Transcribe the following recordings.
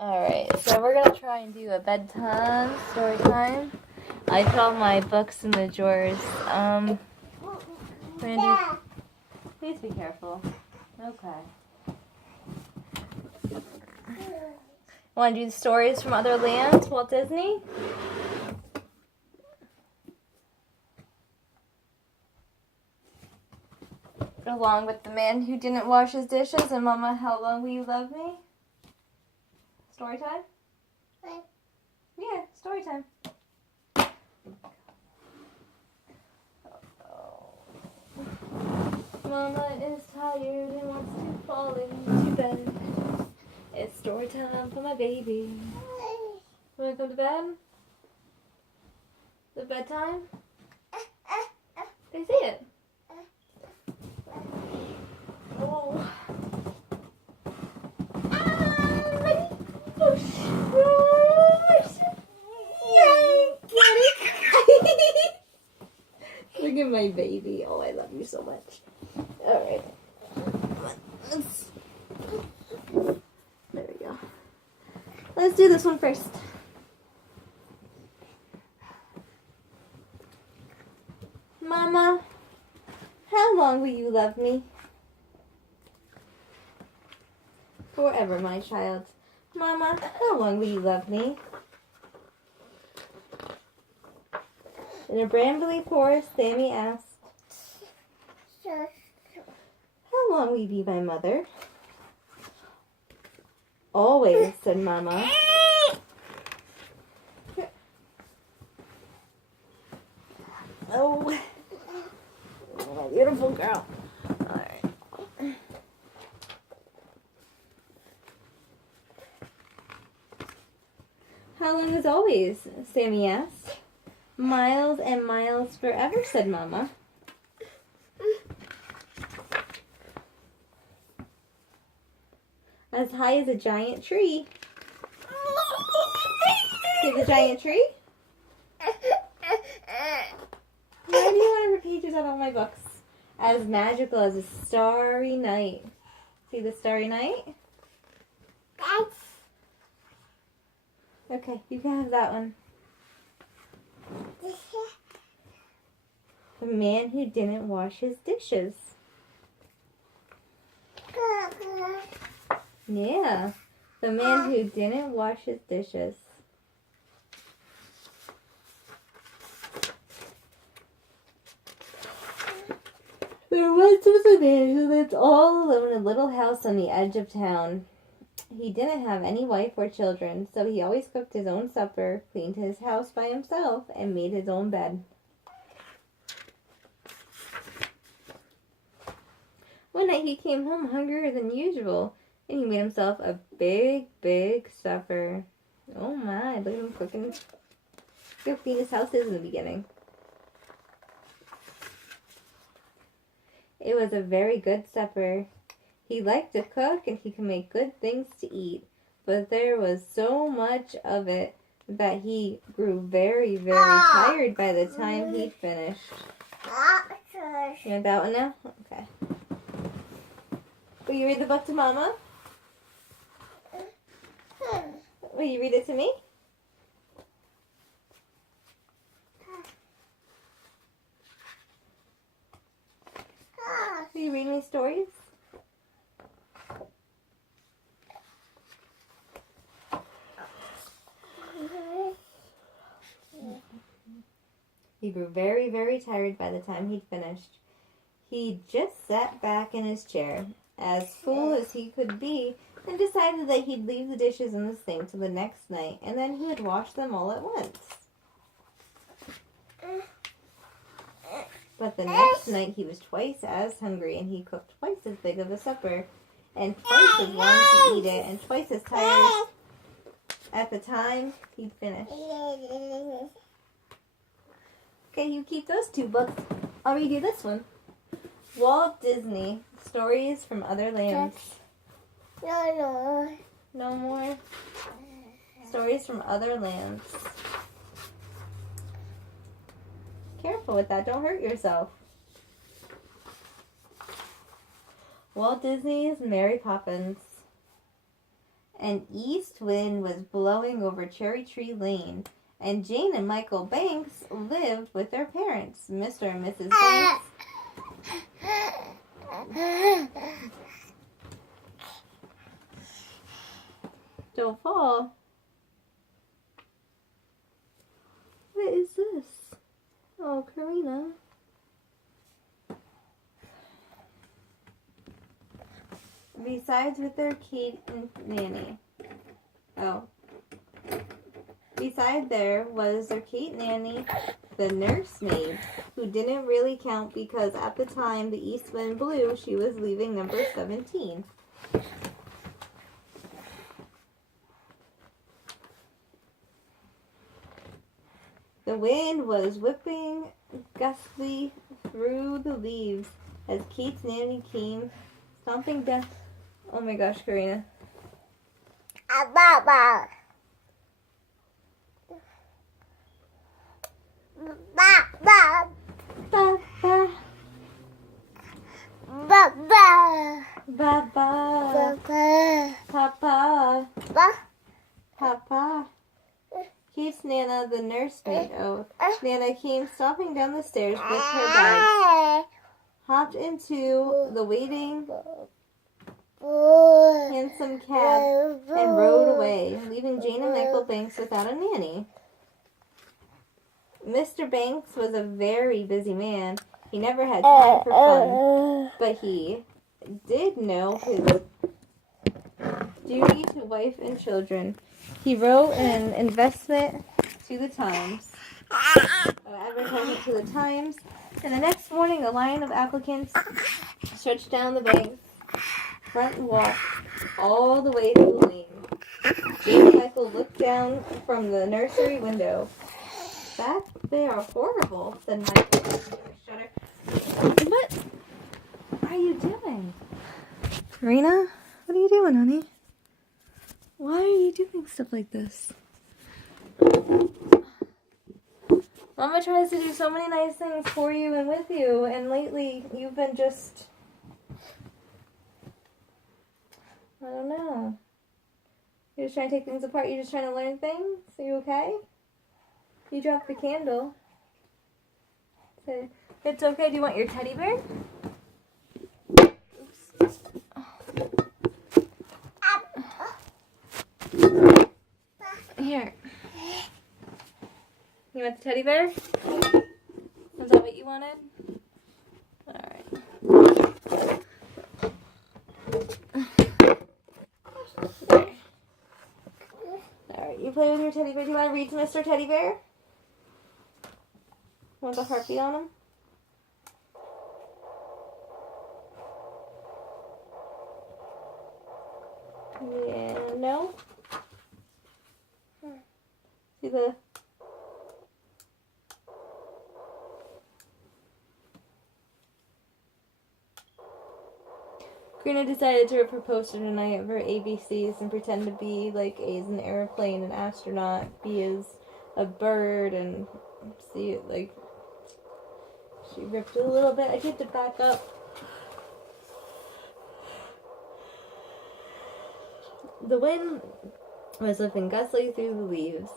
Alright, so we're gonna try and do a bedtime story time. I put all my books in the drawers. Randy, please be careful. Okay. Want to do the stories from other lands, Walt Disney? Along with The Man Who Didn't Wash His Dishes and Mama, How Long Will You Love Me? Story time? Yeah, story time. Mama is tired and wants to fall into bed. It's story time for my baby. Wanna go to bed? The bedtime? They say it. Oh. Ready? Push. Yay! Look at my baby. Oh, I love you so much. Alright. There we go. Let's do this one first. Mama, how long will you love me? Forever, my child. Mama, how long will you love me? In a brambly forest, Sammy asked, how long will you be my mother? Always, said Mama. Oh, my beautiful girl. Alright. How long is always? Sammy asked. Miles and miles forever, said Mama. As high as a giant tree. See the giant tree? Why do you want to rip pages out of all my books? As magical as a starry night. See the starry night? Okay, you can have that one. The Man Who Didn't Wash His Dishes. Yeah, The Man Who Didn't Wash His Dishes. There once was a man who lived all alone in a little house on the edge of town. He didn't have any wife or children, so he always cooked his own supper, cleaned his house by himself, and made his own bed. One night he came home hungrier than usual, and he made himself a big, big supper. Oh my, look at him cooking. Look how clean his house is in the beginning. It was a very good supper. He liked to cook and he could make good things to eat, but there was so much of it that he grew very, very tired by the time he'd finished. You want that one now? Okay. Will you read the book to Mama? Will you read it to me? Will you read me stories? He grew very, very tired by the time he'd finished. He just sat back in his chair, as full as he could be, and decided that he'd leave the dishes in the sink till the next night, and then he would wash them all at once. But the next night he was twice as hungry, and he cooked twice as big of a supper, and twice as long to eat it, and twice as tired at the time he'd finished. Okay, you keep those two books. I'll read you this one. Walt Disney, Stories from Other Lands. No more? Stories from Other Lands. Careful with that, don't hurt yourself. Walt Disney's Mary Poppins. An east wind was blowing over Cherry Tree Lane, and Jane and Michael Banks lived with their parents, Mr. and Mrs. Banks. Don't fall. What is this? Oh, Karina. Besides with their Kate and Nanny. Oh. Beside there was their Kate Nanny, the nursemaid, who didn't really count because at the time the east wind blew, she was leaving number 17. The wind was whipping gustily through the leaves as Kate's nanny came stomping down. Oh my gosh, Karina. Baba. Baba. Baba. Baba. Baba. Baba. Papa. Baba. Papa. Kate's Nana, the nursemaid. Oh, Nana came stomping down the stairs with her bags, hopped into the waiting hansom cab, and rode away, leaving Jane and Michael Banks without a nanny. Mr. Banks was a very busy man. He never had time for fun, but he did know his duty to wife and children. He wrote an advertisement to the Times, and the next morning a line of applicants stretched down the bank's front walk all the way to the lane. Jane and Michael looked down from the nursery window. They are horrible, said Michael. Shudder. What are you doing? Karina, what are you doing, honey? Why are you doing stuff like this? Mama tries to do so many nice things for you and with you, and lately you've been just... I don't know. You're just trying to take things apart? You're just trying to learn things? Are you okay? You dropped the candle. So, it's okay. Do you want your teddy bear? Oops. Here. You want the teddy bear? Is that what you wanted? Alright. Alright, you play with your teddy bear. Do you want to read to Mr. Teddy Bear? Want the heartbeat on him? Yeah, no? See the... Karina decided to propose to tonight of her ABCs and pretend to be like A is an airplane, an astronaut, B is a bird, and C like she ripped it a little bit. I get to back up. The wind was whipping gustily through the leaves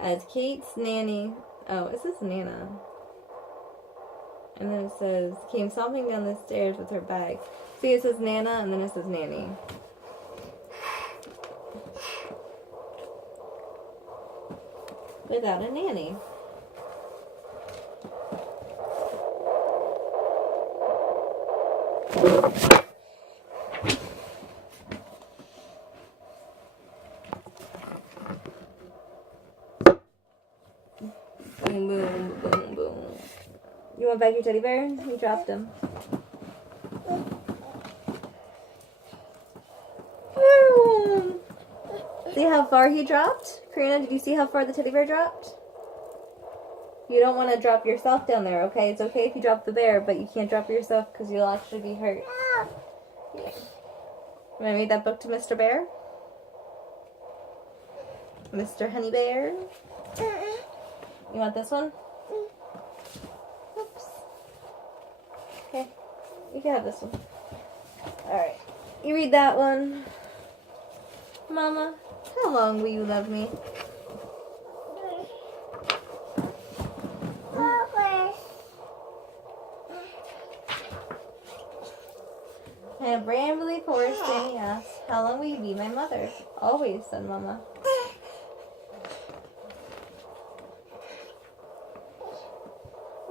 as Kate's nanny, oh, is this Nana? And then it says, came stomping down the stairs with her bag. See, it says Nana, and then it says Nanny. Without a nanny. Boom, boom, boom, boom. You want back your teddy bear? You dropped him. See how far he dropped? Karina, did you see how far the teddy bear dropped? You don't want to drop yourself down there, okay? It's okay if you drop the bear, but you can't drop yourself because you'll actually be hurt. Yeah. You want to read that book to Mr. Bear? Mr. Honey Bear? You want this one? Oops. Okay. You can have this one. Alright. You read that one. Mama, how long will you love me? And Brambley Forest Sammy asked, how long will you be my mother? Always, said Mama.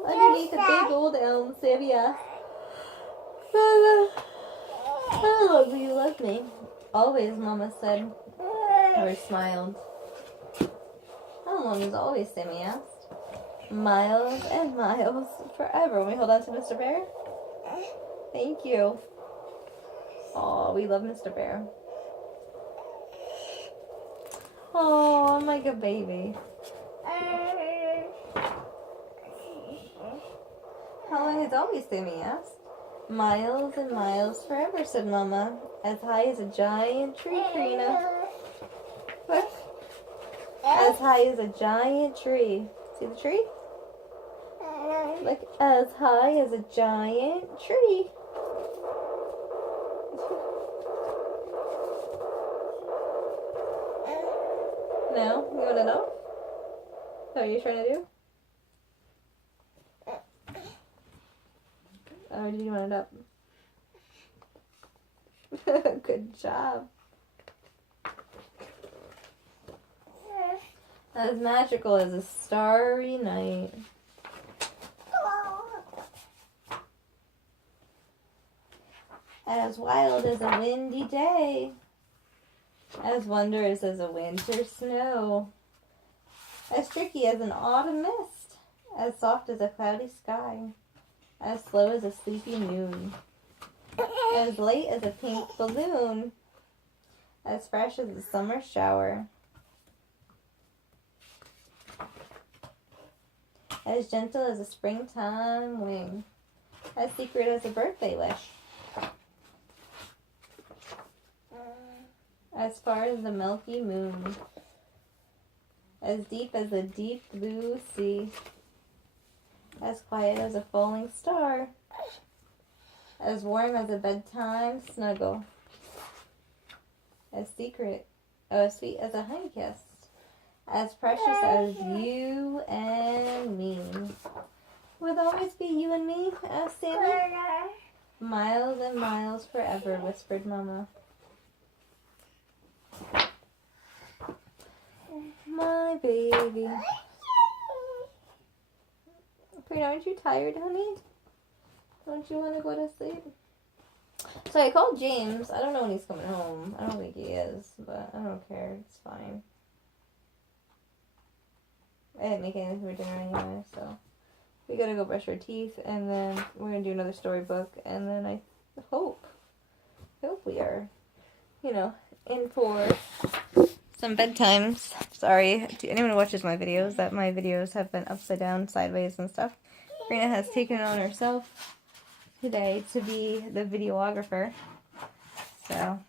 Underneath a big old elm, Sammy asked, Mama, how long will you love me? Always, Mama said, or smiled. How long is always, Sammy asked. Miles and miles, forever. When we hold on to Mr. Bear? Thank you. Oh, we love Mr. Bear. Oh, my good baby. How long is always, Sammy asked. Miles and miles forever, said Mama. As high as a giant tree, Karina. Look. As high as a giant tree. See the tree? Look, as high as a giant tree. No? You want to know? What are you trying to do? Or did you want it up? Good job. As magical as a starry night. As wild as a windy day. As wondrous as a winter snow. As tricky as an autumn mist. As soft as a cloudy sky. As slow as a sleepy noon. As light as a pink balloon. As fresh as a summer shower. As gentle as a springtime wing. As secret as a birthday wish. As far as the milky moon. As deep as the deep blue sea. As quiet as a falling star. As warm as a bedtime snuggle. As secret, as sweet as a honey kiss. As precious as you and me. Would always be you and me? Asked Sammy. Miles and miles forever, whispered Mama. My baby. Karina, aren't you tired, honey? Don't you want to go to sleep? So I called James. I don't know when he's coming home. I don't think he is, but I don't care. It's fine. I didn't make anything for dinner anyway, so we gotta go brush our teeth, and then we're gonna do another storybook, and then I hope we are, in for some bedtimes. Sorry to anyone who watches my videos that my videos have been upside down, sideways, and stuff. Karina has taken it on herself today to be the videographer, so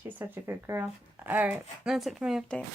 she's such a good girl. Alright, that's it for my update.